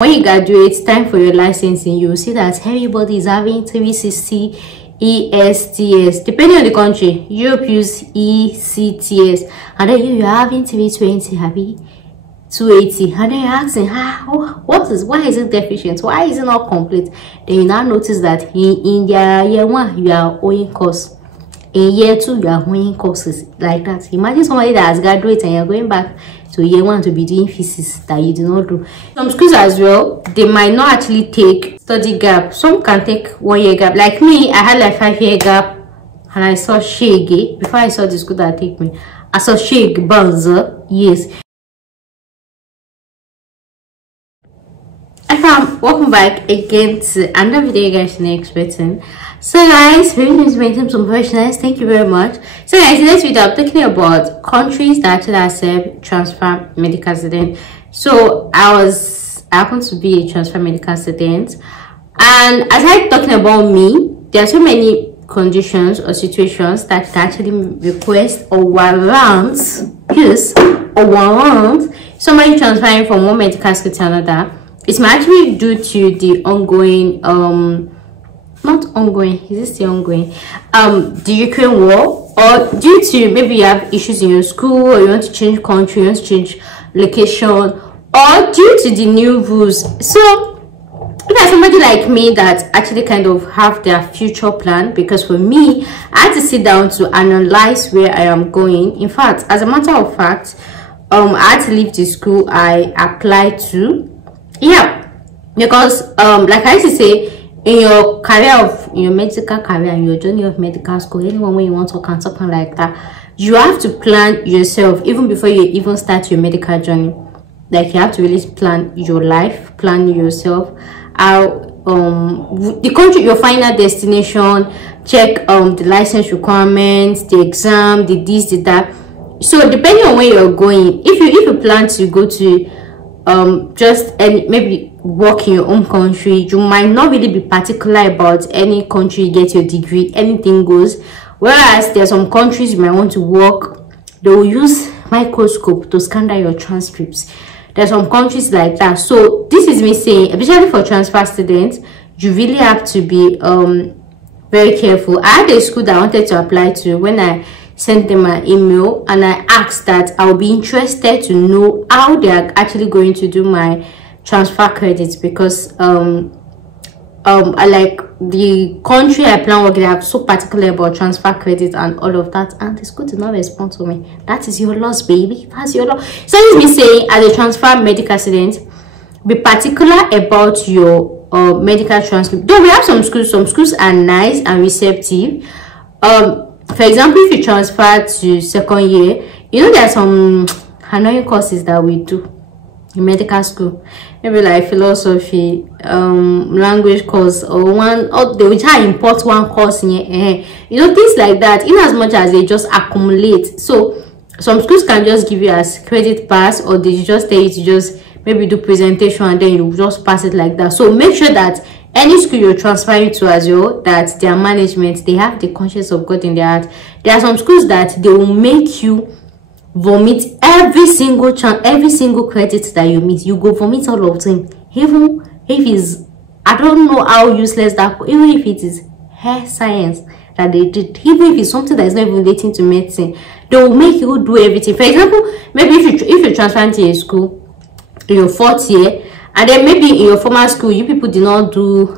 When you graduate, it's time for your licensing. You will see that everybody is having 360 ESTS. Depending on the country, Europe use ECTS, and then you're having 320, happy 280, and then you're asking, why is it deficient? Why is it not complete? Then you now notice that in year 1 you are owing course, in year 2 you are owing courses like that. Imagine somebody that has graduated and you're going back to year 1 to be doing thesis that you did not do. Some schools as well, they might not actually take study gap. Some can take 1 year gap. Like me, I had like 5-year gap, and I saw Shege before I saw the school that take me. I saw Shege Banza, yes. Welcome back again to another video you guys should be expecting. So guys, very nice to maintain some professionals. Thank you very much. So guys, in this video I'm talking about countries that actually accept transfer medical students. So I happen to be a transfer medical student, and as I'm talking about me, there are so many conditions or situations that can actually request or warrant somebody transferring from one medical school to another. It's actually due to the ongoing the Ukraine war, or due to maybe you have issues in your school, or you want to change country, you want to change location, or due to the new rules. So if there's somebody like me that actually kind of have their future plan, because for me, I had to sit down to analyze where I am going. In fact, as a matter of fact, I had to leave the school I applied to. Yeah, because like I used to say, in your career in your medical career, in your journey of medical school, anyone when you want to talk and something like that, you have to plan yourself even before you even start your medical journey. Like, you have to really plan your life, plan yourself, how the country, your final destination, check the license requirements, the exam, the this, the that. So depending on where you're going, if you plan to go to just any, maybe work in your own country, you might not really be particular about any country you get your degree, anything goes. Whereas there are some countries you might want to work, they will use microscope to scan down your transcripts. There are some countries like that. So this is me saying, especially for transfer students, you really have to be very careful. I had a school that I wanted to apply to. When I sent them an email and I asked that I would be interested to know how they are actually going to do my transfer credits, because I like the country I plan working. I'm so particular about transfer credits and all of that, and the school did not respond to me. That is your loss, baby. That's your loss. So it's me saying, as a transfer medical student, be particular about your medical transcript. Though we have some schools are nice and receptive. For example, if you transfer to second year, you know there are some annoying courses that we do in medical school, maybe like philosophy, language course, or they will try to import one course in here, you know, things like that, in as much as they just accumulate. So some schools can just give you as credit pass, or they just tell you to just maybe do presentation and then you just pass it like that. So make sure that any school you're transferring to as well, that their management, they have the conscience of God in their heart. There are some schools that they will make you vomit every single credit that you miss. You go vomit all of them, even if it's, I don't know how useless that, even if it is hair science that they did, even if it's something that is not even relating to medicine, they will make you do everything. For example, maybe if you transfer to a school in your 4th year, and then maybe in your former school you people did not do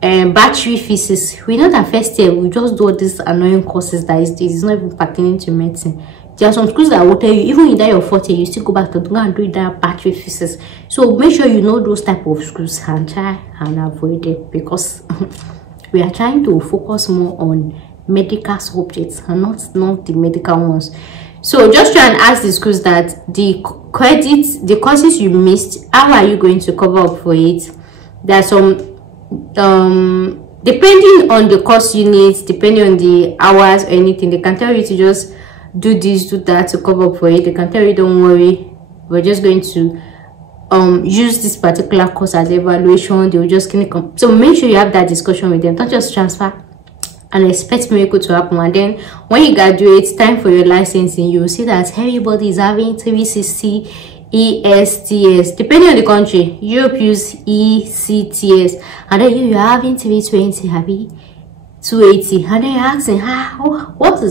battery physics. We know that first year we just do all these annoying courses that is not even pertaining to medicine. There are some schools that will tell you, even in that your 4th year, you still go back to go and do that battery physics. So make sure you know those type of schools and try and avoid it, because we are trying to focus more on medical subjects and not the medical ones. So just try and ask the schools that the courses you missed, how are you going to cover up for it? There are some depending on the course you need, depending on the hours or anything, they can tell you to just do this, do that to cover up for it. They can tell you, don't worry, we're just going to use this particular course as evaluation. They will just click on. So make sure you have that discussion with them. Don't just transfer and expect miracle to happen, and then when you graduate, it's time for your licensing. You will see that everybody is having 360 ESTS. Depending on the country, Europe use ECTS, and then you're having 320, happy 280, and then you're asking,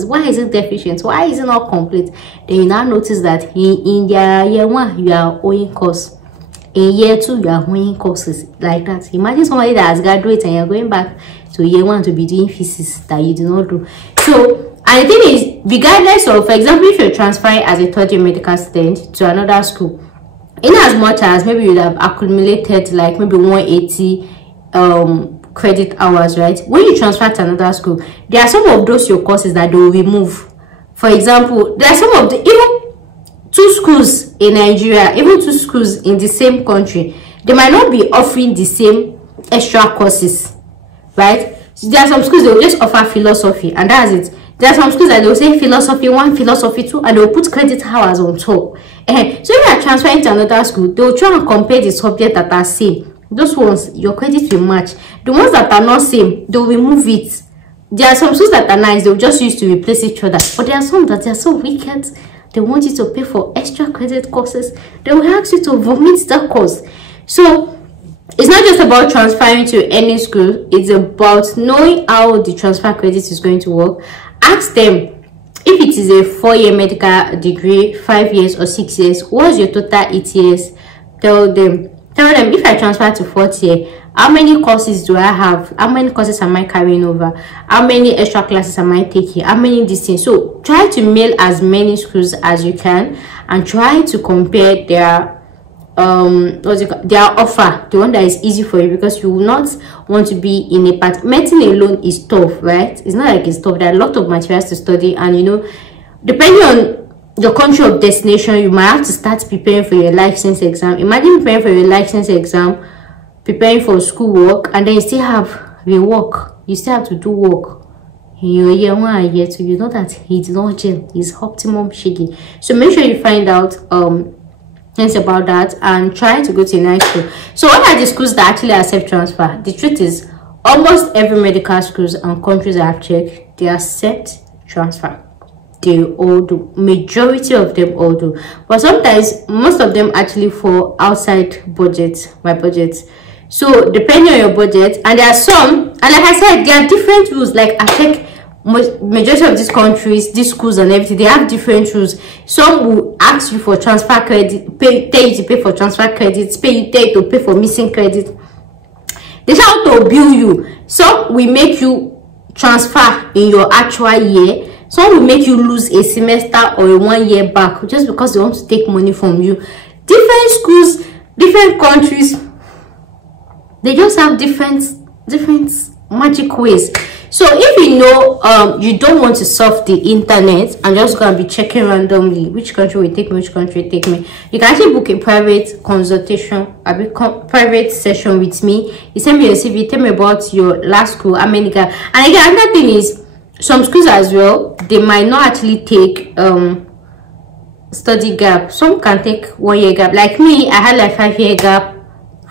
why is it deficient? Why is it not complete? Then you now notice that in year 1 you are owing course, in year 2 you are owing courses, like that. Imagine somebody that has graduated and you're going back to year 1 to be doing thesis that you did not do. So, and the thing is, regardless of, for example, if you're transferring as a third year medical student to another school, in as much as maybe you have accumulated like maybe 180 credit hours, right? When you transfer to another school, there are some of those your courses that they will remove. For example, there are some of the, even 2 schools in Nigeria, even 2 schools in the same country, they might not be offering the same extra courses, right? So there are some schools they will just offer philosophy, and that's it. There are some schools that they will say philosophy 1, philosophy 2, and they will put credit hours on top. So if you are transferring to another school, they will try and compare the subjects that are same. Those ones, your credit will match. The ones that are not same, they will remove it. There are some schools that are nice, they will just use to replace each other. But there are some that are so wicked, they want you to pay for extra credit courses. They will ask you to vomit that course. So it's not just about transferring to any school, it's about knowing how the transfer credit is going to work. Ask them, if it is a 4-year medical degree, 5 years or 6 years, what's your total ETS? Tell them, if I transfer to 4th year, how many courses do I have? How many courses am I carrying over? How many extra classes am I taking? How many distance? So try to mail as many schools as you can and try to compare their their offer, the one that is easy for you, because you will not want to be in a part. Medicine alone is tough, right? It's not like it's tough. There are a lot of materials to study, and you know, depending on your country of destination, you might have to start preparing for your license exam. Imagine preparing for your license exam, preparing for school work, and then you still have your work. You still have to do work in your year 1 and year 2. You know that it's not gel, it's optimum shaking. So make sure you find out things about that and try to go to a nice school. So what are the schools that actually accept transfer? The truth is, almost every medical schools and countries I have checked, they accept transfer. They all do. Majority of them all do. But sometimes most of them actually fall outside my budget. So depending on your budget, and there are some, and like I said, there are different rules. Like I check majority of these countries, these schools and everything, they have different rules. Some will ask you for transfer credit, tell you to pay for transfer credits, tell you to pay for missing credit. They try to bill you. Some will make you transfer in your actual year. Some will make you lose a semester or a 1 year back just because they want to take money from you. Different schools, different countries, they just have different magic ways. So if you know you don't want to surf the internet and just go and be checking randomly which country will take me, which country will take me, you can actually book a private consultation, a private session with me. You send me your CV, tell me about your last school, how many guys. And again, another thing is, some schools as well, they might not actually take study gap. Some can take 1 year gap. Like me, I had like 5-year gap,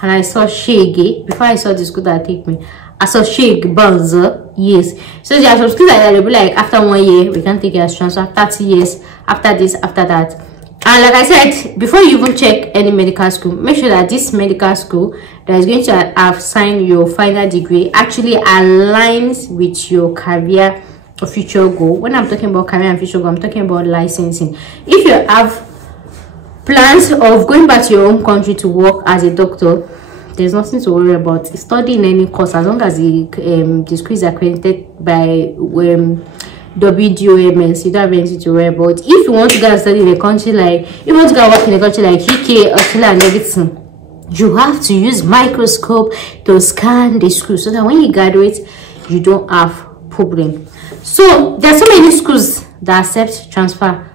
and I saw Shege before I saw the school that take me. I saw Shege Banza, yes. So there are some schools that will be like, after 1 year we can take it as transfer, 30 years after this, after that. And like I said, before you even check any medical school, make sure that this medical school that is going to have signed your final degree actually aligns with your career or future goal. When I'm talking about career and future goal, I'm talking about licensing. If you have plans of going back to your own country to work as a doctor, there's nothing to worry about. Studying any course, as long as the degree is accredited by WDOMS, you don't have anything to worry about. If you want to go and study in a country like, if you want to go work in a country like UK, Australia and everything, you have to use microscope to scan the school so that when you graduate, you don't have problem. So there are so many schools that accept transfer.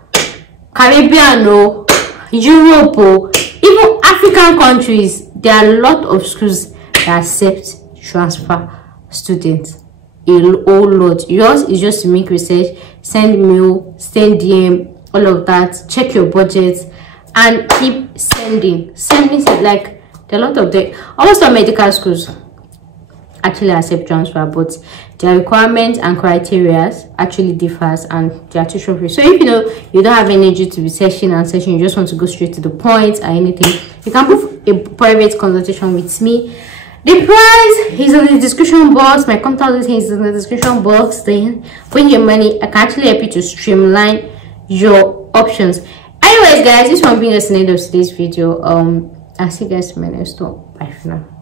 Caribbean or Europe or even African countries, there are a lot of schools that accept transfer students. A whole lot. Yours is just to make research, send mail, send DM, all of that. Check your budget and keep sending. Like there are a lot of them. Almost all medical schools, actually accept transfer, but their requirements and criteria actually differs, and they are tuition free. So if you know you don't have energy to be searching and searching, you just want to go straight to the point or anything, you can book a private consultation with me. The price is in the description box. My contact details is in the description box. Then when your money, I can actually help you to streamline your options. Anyways guys, this one being the end of today's video. I'll see you guys in my next one. Bye for now.